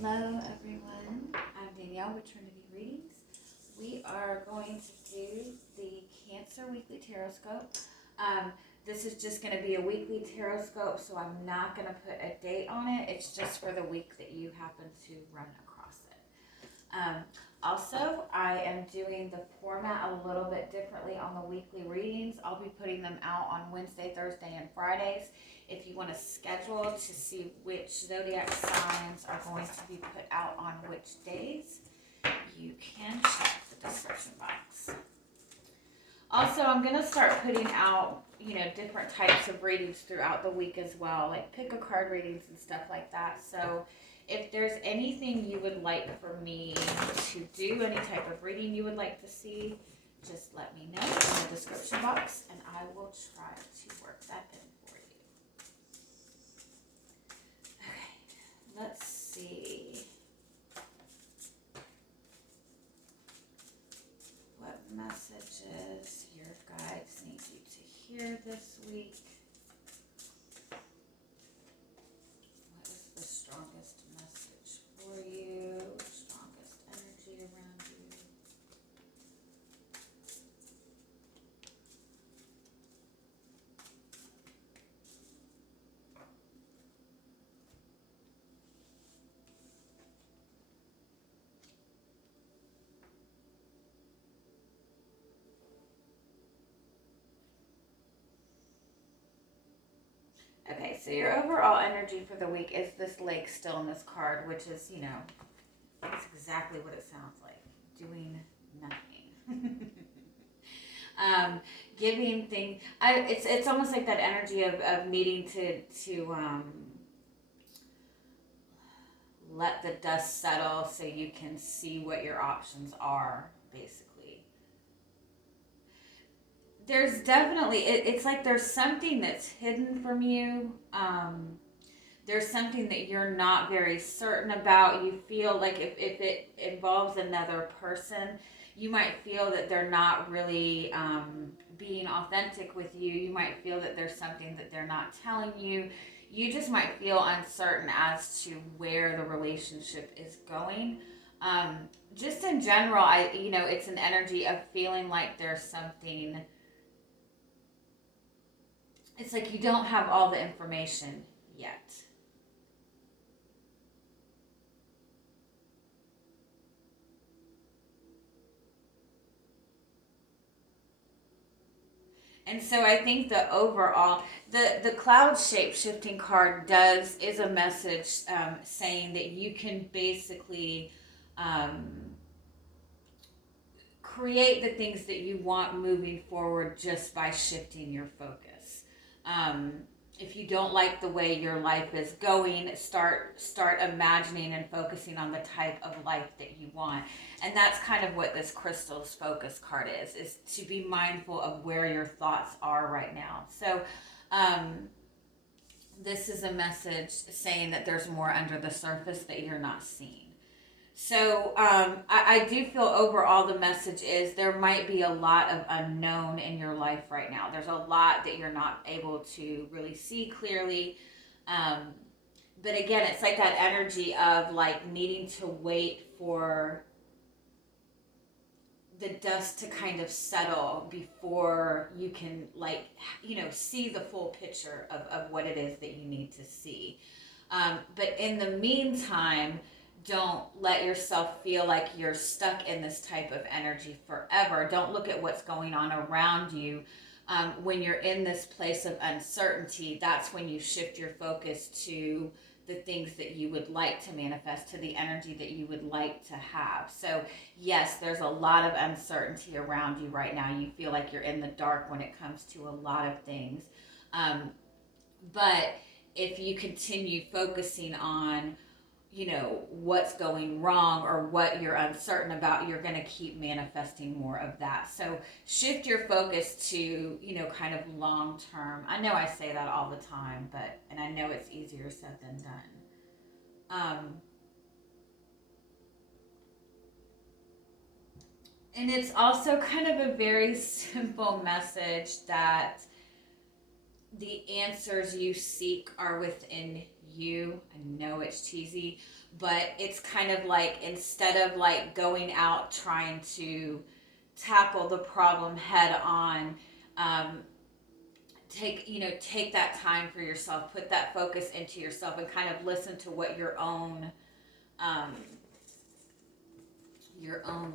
Hello everyone, I'm Danielle with Trinity Readings. We are going to do the Cancer Weekly Tarotscope. This is just going to be a weekly Tarotscope, so I'm not going to put a date on it. It's just for the week that you happen to run across it. Also, I am doing the format a little bit differently on the weekly readings. I'll be putting them out on Wednesday, Thursday, and Fridays. If you want to schedule to see which zodiac signs are going to be put out on which days, you can check the description box. Also, I'm going to start putting out, different types of readings throughout the week as well, like pick a card readings and stuff like that. So if there's anything you would like for me to do, any type of reading you would like to see, just let me know in the description box and I will try to work that in for you. Okay, let's see what messages your guides need you to hear this week. What is the strongest message for you? Strongest energy around you? Okay, so your overall energy for the week is this lake still in this card, which is, it's exactly what it sounds like. Doing nothing. Giving things. It's almost like that energy of needing to let the dust settle so you can see what your options are, basically. There's definitely, it's like there's something that's hidden from you. There's something that you're not very certain about. You feel like if it involves another person, you might feel that they're not really being authentic with you. You might feel that there's something that they're not telling you. You just might feel uncertain as to where the relationship is going. Just in general, it's an energy of feeling like there's something. It's like you don't have all the information yet. And so I think the overall, the cloud shape shifting card is a message saying that you can basically create the things that you want moving forward just by shifting your focus. If you don't like the way your life is going, start imagining and focusing on the type of life that you want. And that's kind of what this crystal's focus card is to be mindful of where your thoughts are right now. So this is a message saying that there's more under the surface that you're not seeing. So I do feel overall the message is there might be a lot of unknown in your life right now. There's a lot that you're not able to really see clearly. But again, it's like that energy of like needing to wait for the dust to kind of settle before you can see the full picture of what it is that you need to see. But in the meantime, don't let yourself feel like you're stuck in this type of energy forever. Don't look at what's going on around you. When you're in this place of uncertainty, that's when you shift your focus to the things that you would like to manifest, to the energy that you would like to have. So yes, there's a lot of uncertainty around you right now. You feel like you're in the dark when it comes to a lot of things. But if you continue focusing on what's going wrong or what you're uncertain about, you're going to keep manifesting more of that. So shift your focus to, kind of long term. I know I say that all the time, and I know it's easier said than done. And it's also kind of a very simple message that the answers you seek are within you. I know it's cheesy, but it's kind of like, instead of like going out trying to tackle the problem head on, take that time for yourself, put that focus into yourself, and kind of listen to what your own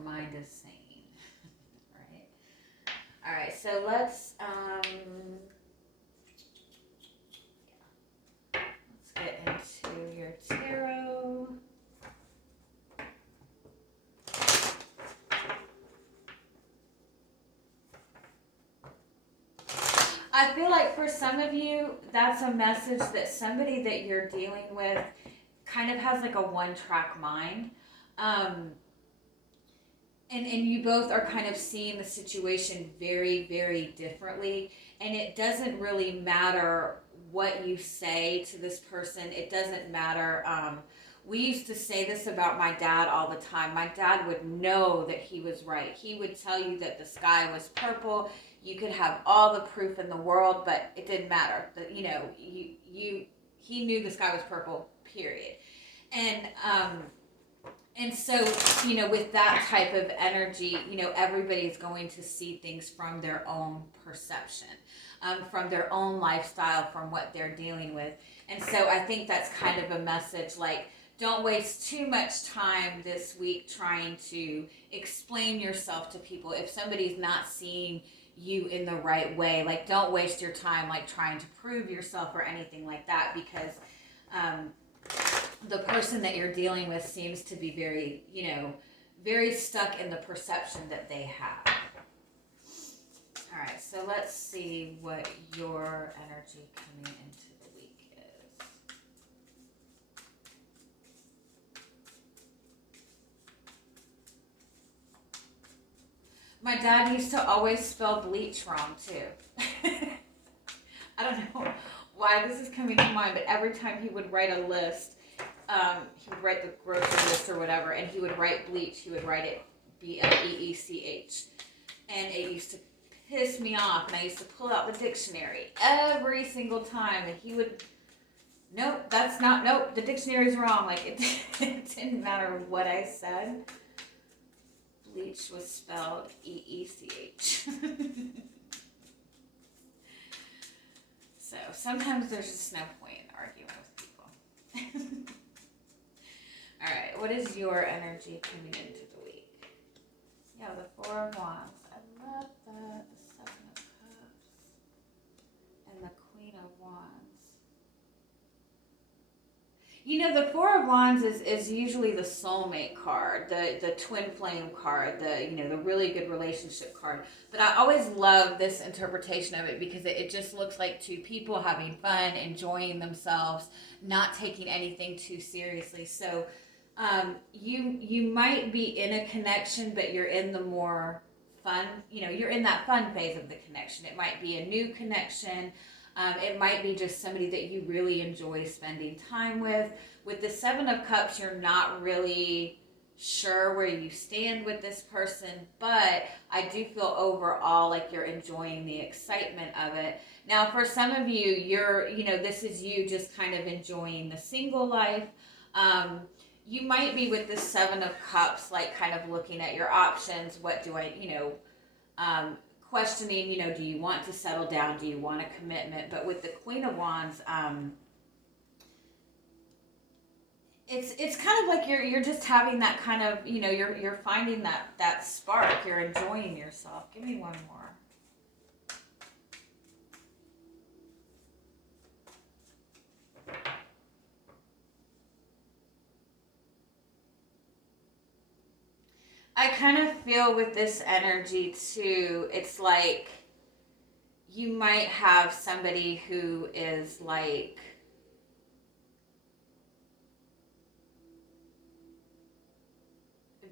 mind is saying. Right. All right, so let's get into your tarot. I feel like for some of you, that's a message that somebody that you're dealing with kind of has like a one-track mind. And you both are kind of seeing the situation very, very differently. And it doesn't really matter what you say to this person. It doesn't matter. We used to say this about my dad all the time. My dad would know that he was right. He would tell you that the sky was purple. You could have all the proof in the world, but it didn't matter. That he knew the sky was purple, period. And so, with that type of energy, everybody's going to see things from their own perception, from their own lifestyle, from what they're dealing with. And so I think that's kind of a message like, don't waste too much time this week trying to explain yourself to people. If somebody's not seeing you in the right way, like, don't waste your time like trying to prove yourself or anything like that, because the person that you're dealing with seems to be very, very stuck in the perception that they have. All right, so let's see what your energy coming into the week is. My dad used to always spell bleach wrong, too. I don't know why this is coming to mind, but every time he would write a list, he would write the grocery list or whatever, and he would write bleach. He would write it BLEECH. And it used to piss me off, and I used to pull out the dictionary every single time, and he would, nope, the dictionary's wrong. Like, it didn't matter what I said. Bleach was spelled EECH. So sometimes there's just no point in arguing with people. All right, what is your energy coming into the week? Yeah, the Four of Wands. I love that. The Seven of Cups. And the Queen of Wands. The Four of Wands is usually the soulmate card, the twin flame card, the really good relationship card. But I always love this interpretation of it because it just looks like two people having fun, enjoying themselves, not taking anything too seriously. So you might be in a connection, but you're in the more fun, you're in that fun phase of the connection. It might be a new connection. It might be just somebody that you really enjoy spending time with. With the Seven of Cups, you're not really sure where you stand with this person, but I do feel overall like you're enjoying the excitement of it. Now, for some of you, this is you just kind of enjoying the single life. You might be with the Seven of Cups, like kind of looking at your options. What do I, questioning, do you want to settle down? Do you want a commitment? But with the Queen of Wands, it's kind of like you're just having that kind of, you're finding that spark. You're enjoying yourself. Give me one more. I kind of feel with this energy too, it's like you might have somebody who is like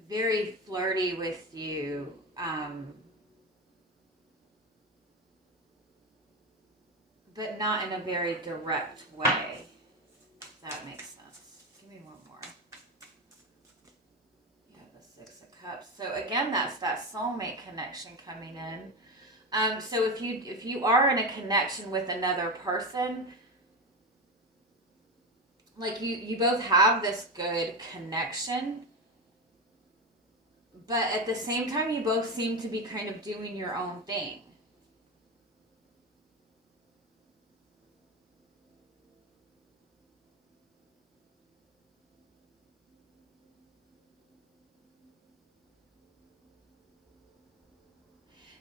very flirty with you, but not in a very direct way, if that makes sense. Give me one more. Yeah, the Six of Cups. So again, that's that soulmate connection coming in. So if you are in a connection with another person, like you both have this good connection, but at the same time, you both seem to be kind of doing your own thing.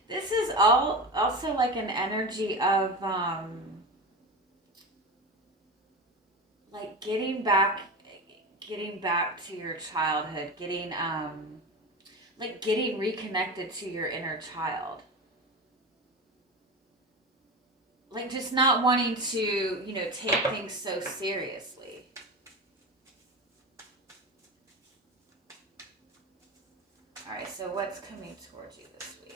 This is also like an energy of like getting back to your childhood, getting reconnected to your inner child. Like just not wanting to, take things so seriously. All right, so what's coming towards you this week?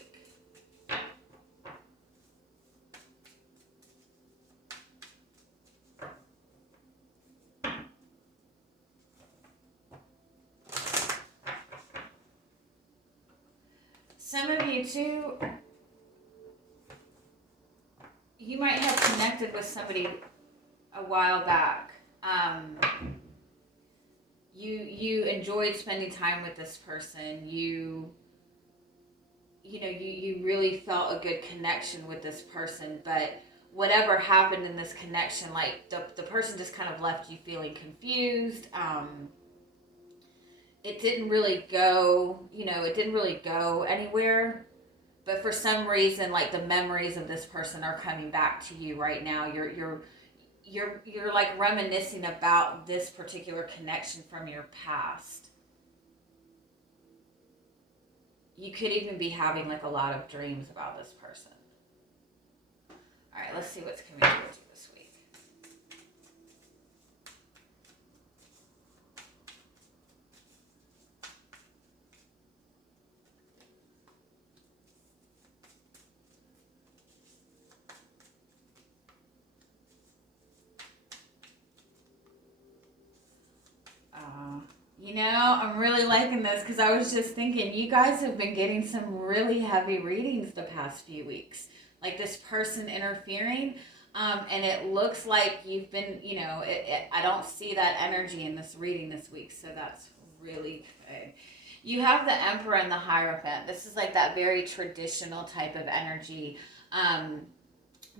Some of you too, you might have connected with somebody a while back. You enjoyed spending time with this person. You really felt a good connection with this person, but whatever happened in this connection, like the person just kind of left you feeling confused. It didn't really go, anywhere. But for some reason, like the memories of this person are coming back to you right now. You're like reminiscing about this particular connection from your past. You could even be having like a lot of dreams about this person. All right, let's see what's coming towards you this week. I'm really liking this because I was just thinking you guys have been getting some really heavy readings the past few weeks. Like this person interfering, and it looks like you've been, I don't see that energy in this reading this week, so that's really good. You have the Emperor and the Hierophant. This is like that very traditional type of energy,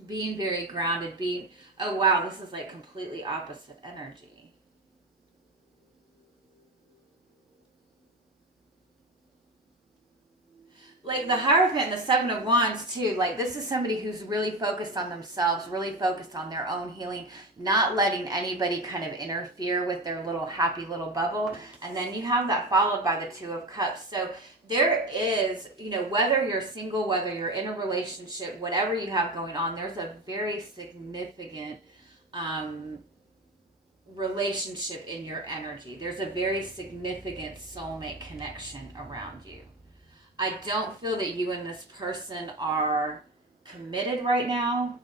being very grounded, oh wow, this is like completely opposite energy. Like the Hierophant and the Seven of Wands too, like this is somebody who's really focused on themselves, really focused on their own healing, not letting anybody kind of interfere with their little happy little bubble. And then you have that followed by the Two of Cups. So there is, whether you're single, whether you're in a relationship, whatever you have going on, there's a very significant relationship in your energy. There's a very significant soulmate connection around you. I don't feel that you and this person are committed right now.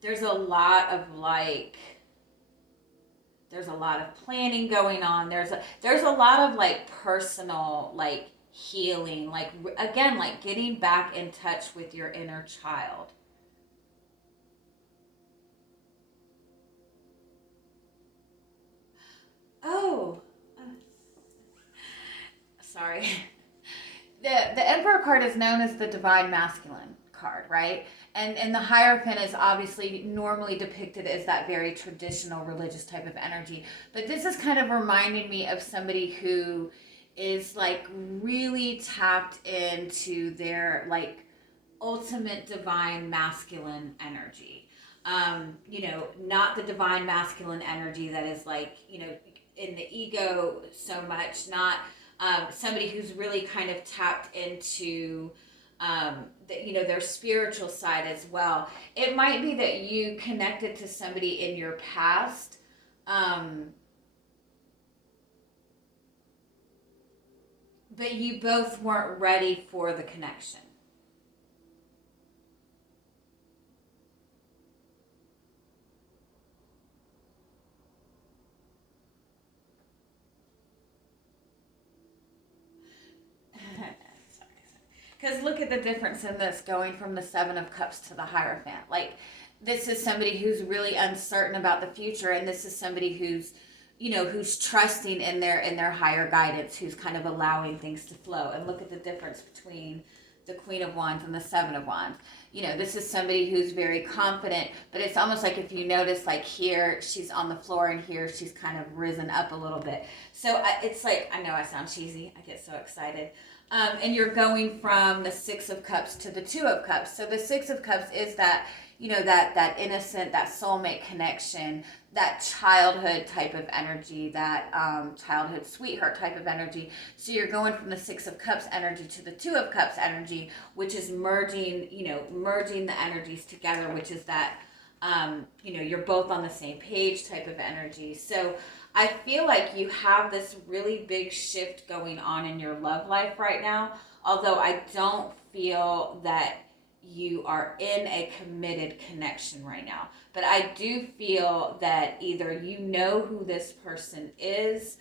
There's a lot of planning going on. There's a lot of like personal like healing, like again, like getting back in touch with your inner child. Oh, sorry. The Emperor card is known as the Divine Masculine card, right? And the Hierophant is obviously normally depicted as that very traditional religious type of energy. But this is kind of reminding me of somebody who is like really tapped into their like ultimate divine masculine energy. Not the divine masculine energy that is like, in the ego so much, not somebody who's really kind of tapped into their spiritual side as well. It might be that you connected to somebody in your past, but you both weren't ready for the connection. Because look at the difference in this going from the Seven of Cups to the Hierophant. Like this is somebody who's really uncertain about the future, and this is somebody who's, you know, who's trusting in their higher guidance, who's kind of allowing things to flow. And look at the difference between the Queen of Wands and the Seven of Wands. You know, this is somebody who's very confident, but it's almost like, if you notice, like here she's on the floor and here she's kind of risen up a little bit. So it's like, I know I sound cheesy, I get so excited. And you're going from the Six of Cups to the Two of Cups. So the Six of Cups is that, you know, that innocent, that soulmate connection, that childhood type of energy, that childhood sweetheart type of energy. So you're going from the Six of Cups energy to the Two of Cups energy, which is merging, you know, merging the energies together, which is that, you know, you're both on the same page type of energy. So I feel like you have this really big shift going on in your love life right now, although I don't feel that you are in a committed connection right now. But I do feel that either you know who this person is,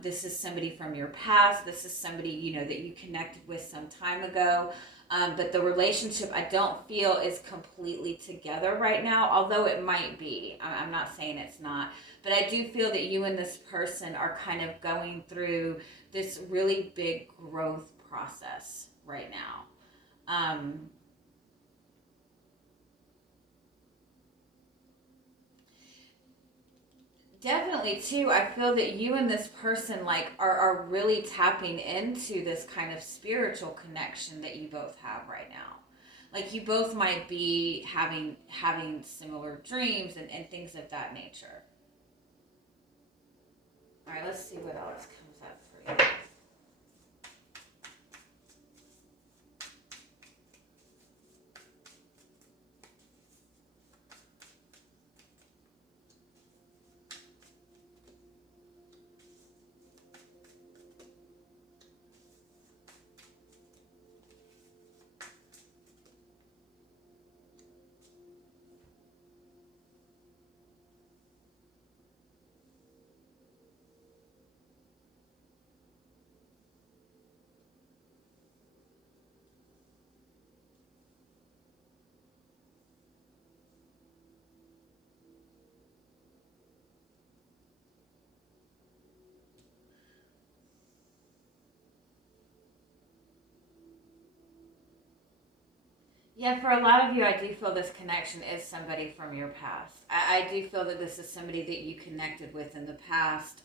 this is somebody from your past, this is somebody, you know, that you connected with some time ago, but the relationship, I don't feel, is completely together right now, although it might be. I'm not saying it's not, but I do feel that you and this person are kind of going through this really big growth process right now. Definitely too, I feel that you and this person like are really tapping into this kind of spiritual connection that you both have right now. Like you both might be having similar dreams and things of that nature. All right, let's see what else comes up for you. Yeah, for a lot of you, I do feel this connection is somebody from your past. I do feel that this is somebody that you connected with in the past,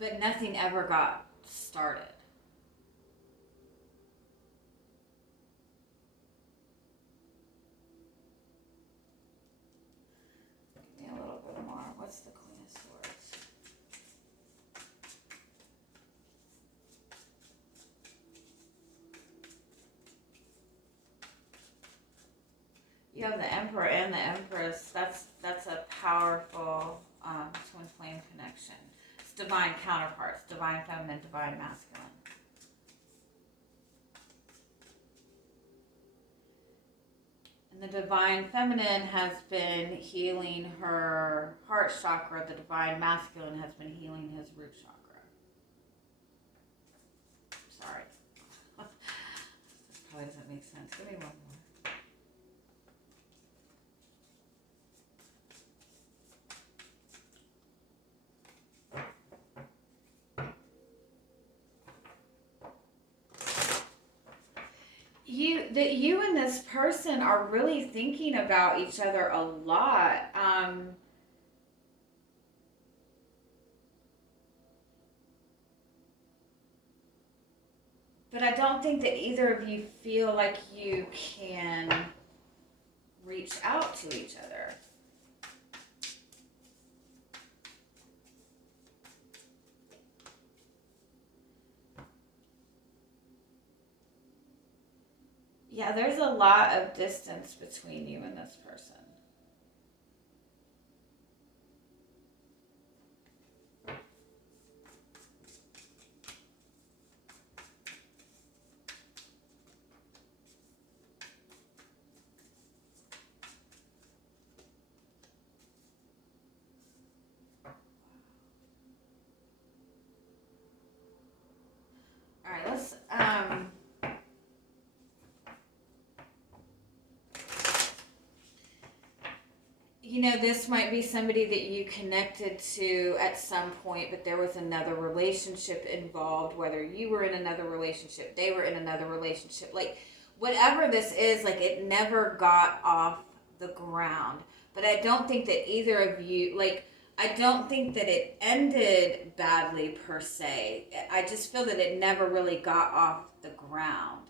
but nothing ever got started. Give me a little bit more. What's the Queen of Swords? You have the Emperor and the Empress. That's a powerful twin flame connection. It's divine counterparts, divine feminine, divine masculine. And the divine feminine has been healing her heart chakra. The divine masculine has been healing his root chakra. Sorry. This probably doesn't make sense. Give me one more. You and this person are really thinking about each other a lot. But I don't think that either of you feel like you can reach out to each other. Yeah, there's a lot of distance between you and this person. All right, let's you know, this might be somebody that you connected to at some point, but there was another relationship involved, whether you were in another relationship, they were in another relationship. Like, whatever this is, like, it never got off the ground. But I don't think that either of you, like, I don't think that it ended badly per se. I just feel that it never really got off the ground.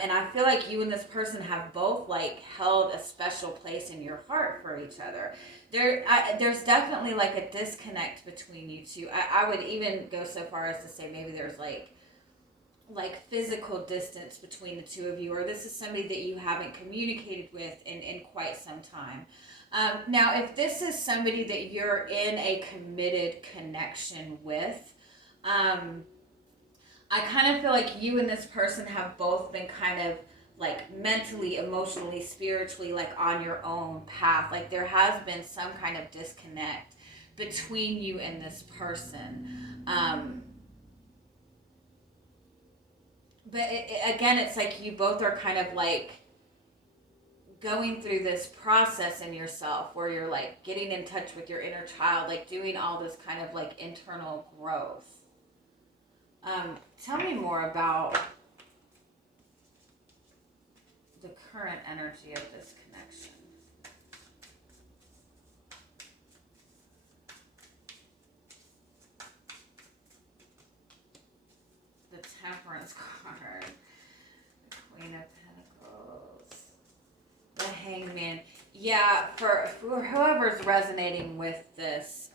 And I feel like you and this person have both like held a special place in your heart for each other. There's definitely like a disconnect between you two. I would even go so far as to say maybe there's like physical distance between the two of you, or this is somebody that you haven't communicated with in quite some time. Now, if this is somebody that you're in a committed connection with, I kind of feel like you and this person have both been kind of like mentally, emotionally, spiritually, like on your own path. Like there has been some kind of disconnect between you and this person. But again, it's like you both are kind of like going through this process in yourself where you're like getting in touch with your inner child, like doing all this kind of like internal growth. Tell me more about the current energy of this connection. The Temperance card, the Queen of Pentacles, the Hangman. Yeah, for whoever's resonating with this,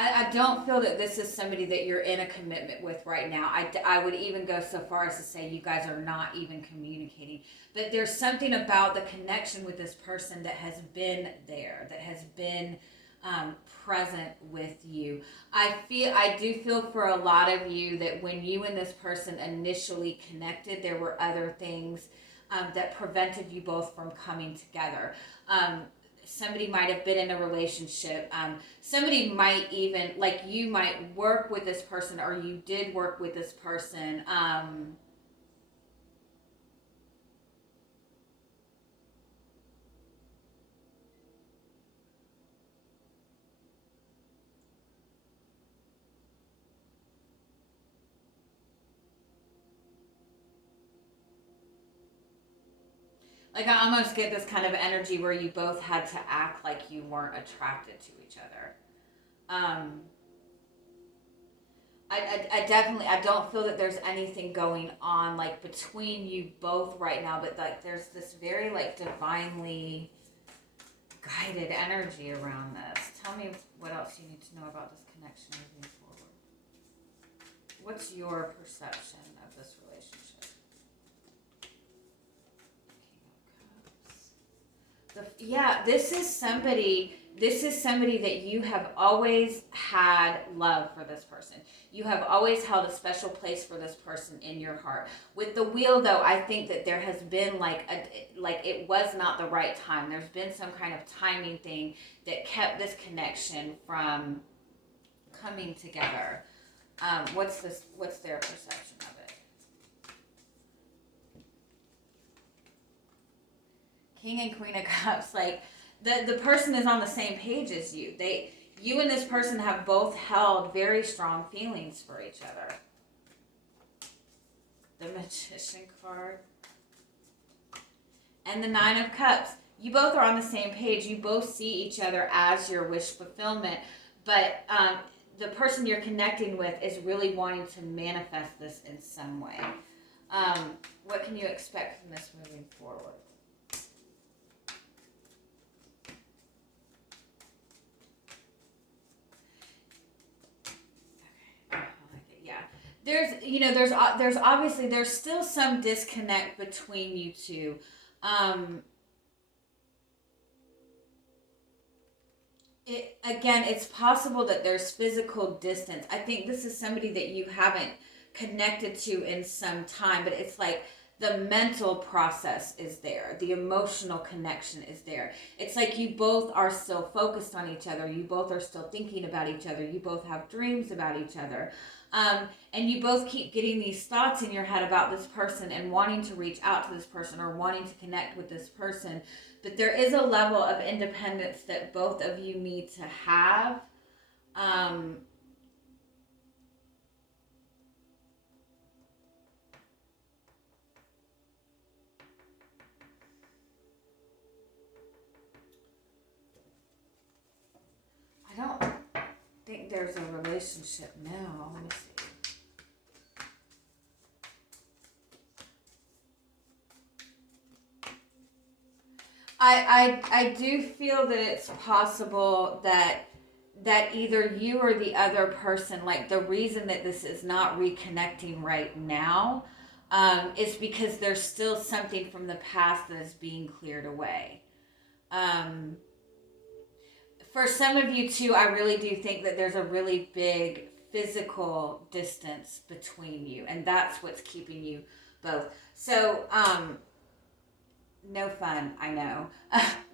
I don't feel that this is somebody that you're in a commitment with right now. I would even go so far as to say you guys are not even communicating. But there's something about the connection with this person that has been there, that has been present with you. I do feel for a lot of you that when you and this person initially connected, there were other things that prevented you both from coming together. Somebody might have been in a relationship. Somebody might even, like you might work with this person, or you did work with this person. Like I almost get this kind of energy where you both had to act like you weren't attracted to each other. I definitely, I don't feel that there's anything going on like between you both right now, but like there's this very like divinely guided energy around this. Tell me what else you need to know about this connection moving forward. What's your perception of this relationship? Yeah, this is somebody that you have always had love for this person. You have always held a special place for this person in your heart. With the wheel though, I think that there has been like it was not the right time. There's been some kind of timing thing that kept this connection from coming together. What's their perception of it? King and Queen of Cups, like the person is on the same page as you. You and this person have both held very strong feelings for each other. The Magician card. And the Nine of Cups. You both are on the same page. You both see each other as your wish fulfillment. But the person you're connecting with is really wanting to manifest this in some way. What can you expect from this moving forward? There's obviously there's still some disconnect between you two. It's possible that there's physical distance. I think this is somebody that you haven't connected to in some time, but it's like the mental process is there. The emotional connection is there. It's like you both are still focused on each other. You both are still thinking about each other. You both have dreams about each other. And you both keep getting these thoughts in your head about this person and wanting to reach out to this person or wanting to connect with this person. But there is a level of independence that both of you need to have. I don't think there's a relationship now. Let me see. I do feel that it's possible that either you or the other person, like the reason that this is not reconnecting right now, is because there's still something from the past that is being cleared away. For some of you too, I really do think that there's a really big physical distance between you, and that's what's keeping you both. So, no fun, I know.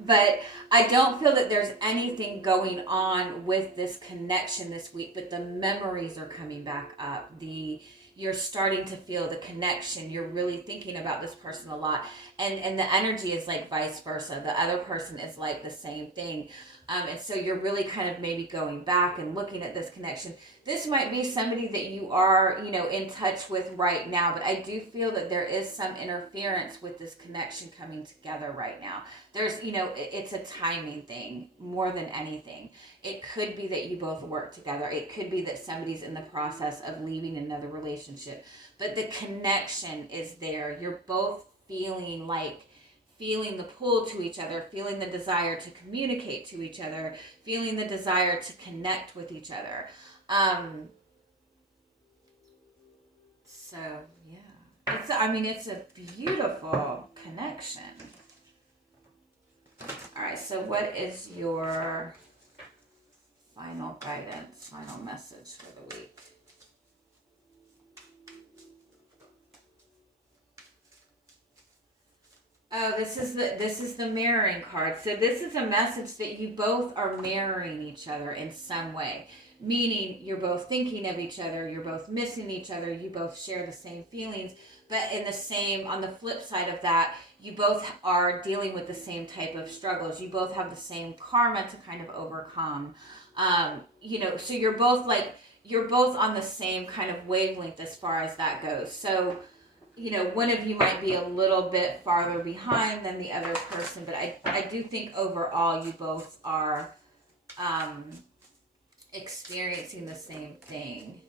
But I don't feel that there's anything going on with this connection this week, but the memories are coming back up. You're starting to feel the connection. You're really thinking about this person a lot. And the energy is like vice versa. The other person is like the same thing. And so you're really kind of maybe going back and looking at this connection. This might be somebody that you are, in touch with right now, but I do feel that there is some interference with this connection coming together right now. There's, it's a timing thing more than anything. It could be that you both work together. It could be that somebody's in the process of leaving another relationship, but the connection is there. You're both feeling the pull to each other, feeling the desire to communicate to each other, feeling the desire to connect with each other. So yeah, it's a beautiful connection. All right, so what is your final guidance, final message for the week? Oh, this is the mirroring card. So this is a message that you both are mirroring each other in some way. Meaning you're both thinking of each other, you're both missing each other, you both share the same feelings, but on the flip side of that, you both are dealing with the same type of struggles. You both have the same karma to kind of overcome. So you're both on the same kind of wavelength as far as that goes. So one of you might be a little bit farther behind than the other person, but I do think overall you both are experiencing the same thing.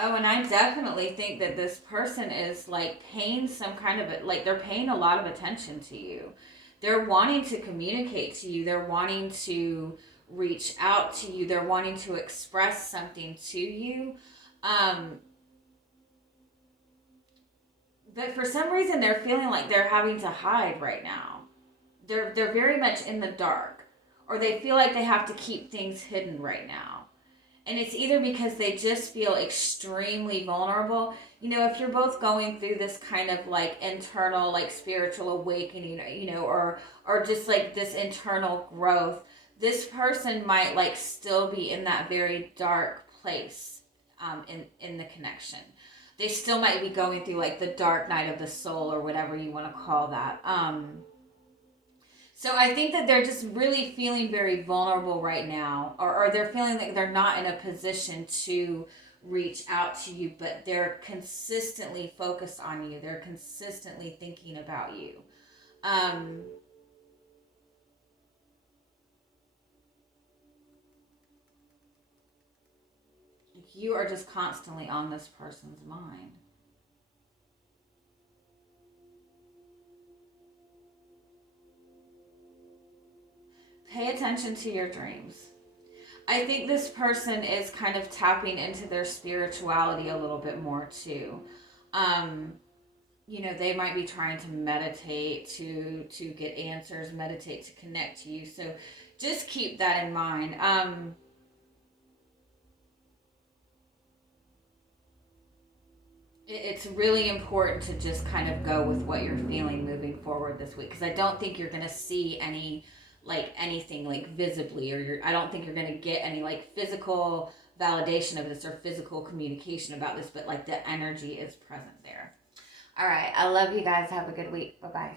Oh, and I definitely think that this person is paying some kind of they're paying a lot of attention to you. They're wanting to communicate to you. They're wanting to reach out to you. They're wanting to express something to you. But for some reason, they're feeling like they're having to hide right now. They're very much in the dark, or they feel like they have to keep things hidden right now. And it's either because they just feel extremely vulnerable. If you're both going through this kind of internal spiritual awakening, or just this internal growth, this person might still be in that very dark place in the connection. They still might be going through the dark night of the soul, or whatever you want to call that. So I think that they're just really feeling very vulnerable right now, or they're feeling like they're not in a position to reach out to you, but they're consistently focused on you. They're consistently thinking about you. You are just constantly on this person's mind. Pay attention to your dreams. I think this person is kind of tapping into their spirituality a little bit more too. They might be trying to meditate to get answers, meditate to connect to you. So just keep that in mind. It's really important to just kind of go with what you're feeling moving forward this week, because I don't think you're going to see any like anything like visibly, or I don't think you're going to get any like physical validation of this or physical communication about this, but like the energy is present there. All right, I love you guys. Have a good week. Bye bye.